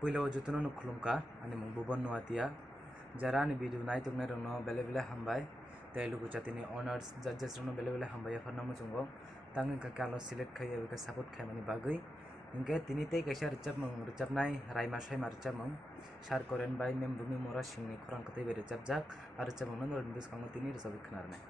Puilo jutuno no khulumka ani mung BHUBAN NOATIA jara ani video nai tuknai rongno bele bele hambai tei Luku Chati ni honors judges rongno bele bele hambai farna muchungo tangi ka kalo select khai ka support khaimani bagui hnkhe tini tei kaisa rwchabnai raima saima rwchabmung sar korean bai mem bumi mora singni khorang kwtui bai rwchabjak ar rwchabmung no biskango tini rwchabai khwnarnai.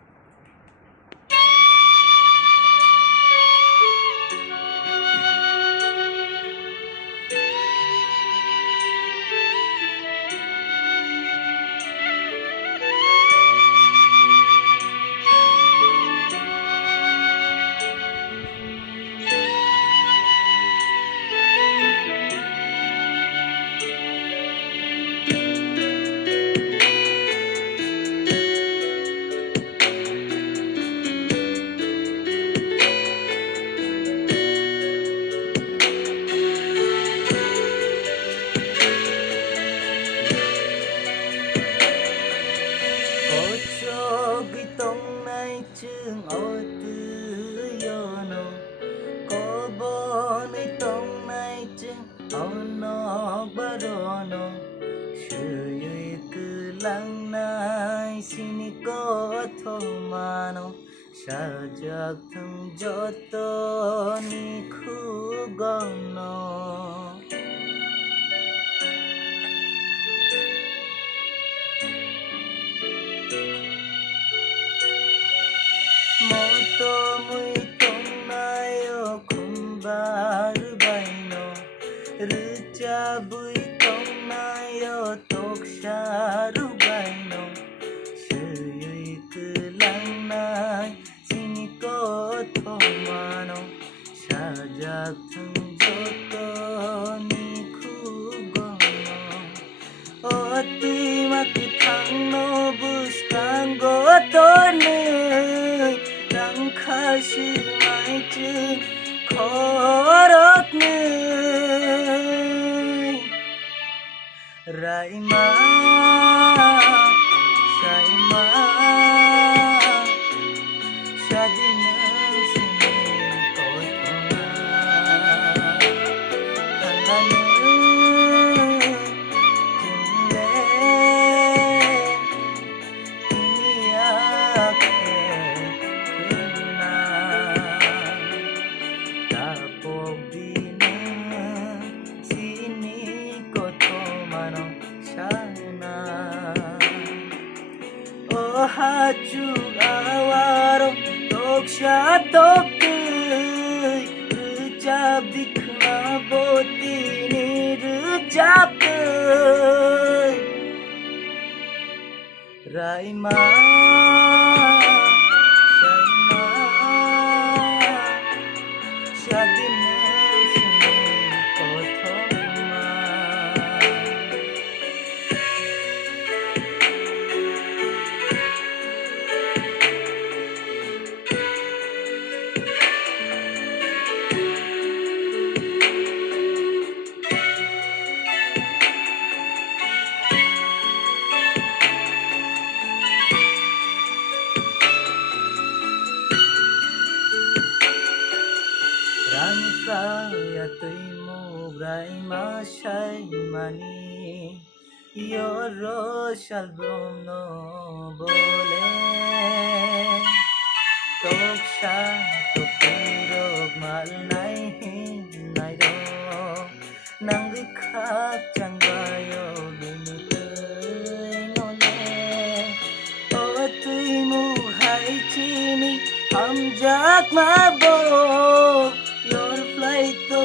Chương ôi tư yono có bo nơi tông này chương ôi nó barono sự yêu cứ lăng này xin có thô mano sa jak thung joto ni khu gono moto mui tong nayo kumbaru baino rucha bui tong nayo toksharu baino suyui kelang nai sini ko thomano sajak thung joto ni kugono oti mak thang no buskang gotone tngkha mai chương khorok nơi rai ma sai ma sadin sini koi thonga thangan jingle dunia haju awaro toksha tokai rwchab dikhna botini rwchab kai raima saima sadin sini kothoma saya tuimu braima sai mani yoro shalbom no bole toksha topirok mal nai do nang rikha changbayo binitui nole o tuimu hai chini amjak mabo your flight to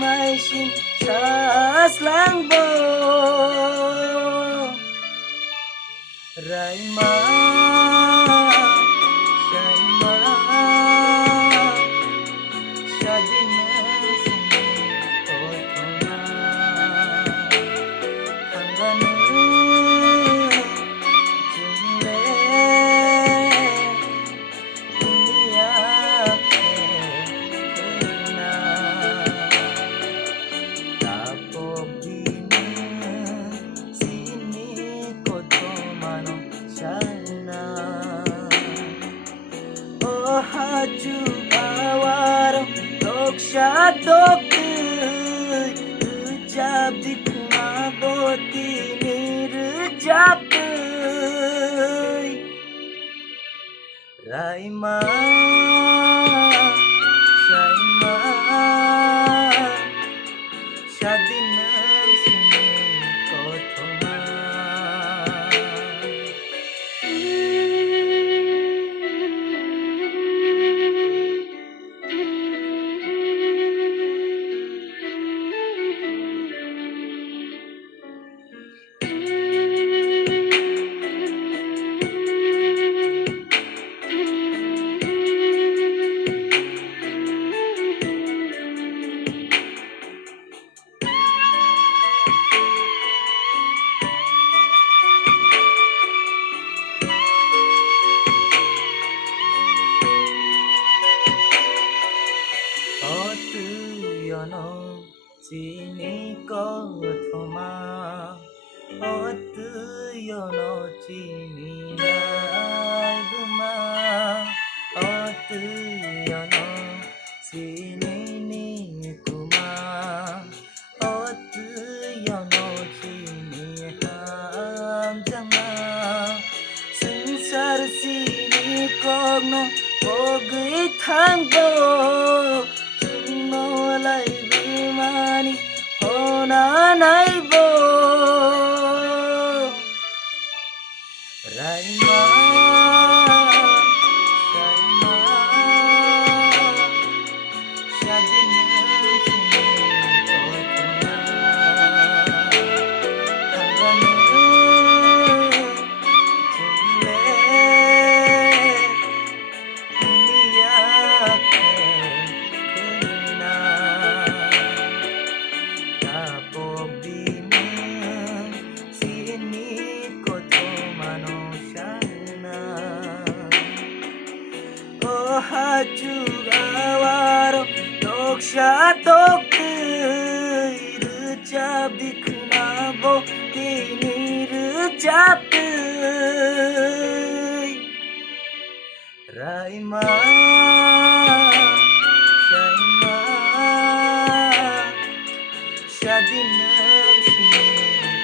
my sing sa slang bo raima saima sadin sini kothoma thangan jingle dunia sini kothomano chana cap di kuna boti nir cap Raima Shaima Shadinam sini kothoma Sini kothoma yono chini nagma yono sini ni kuma yono chini hamjama sansar sini kogno bgwi thangbo no lai bimani hona naibo Raima Shaima Shadinam sini kothoma Thanganu jule dunia khna tapok dini sini kothoma no shana oh haju awaro doksha tok rwcap di khna bo tini rwcap Raima Shaima Shadinam sini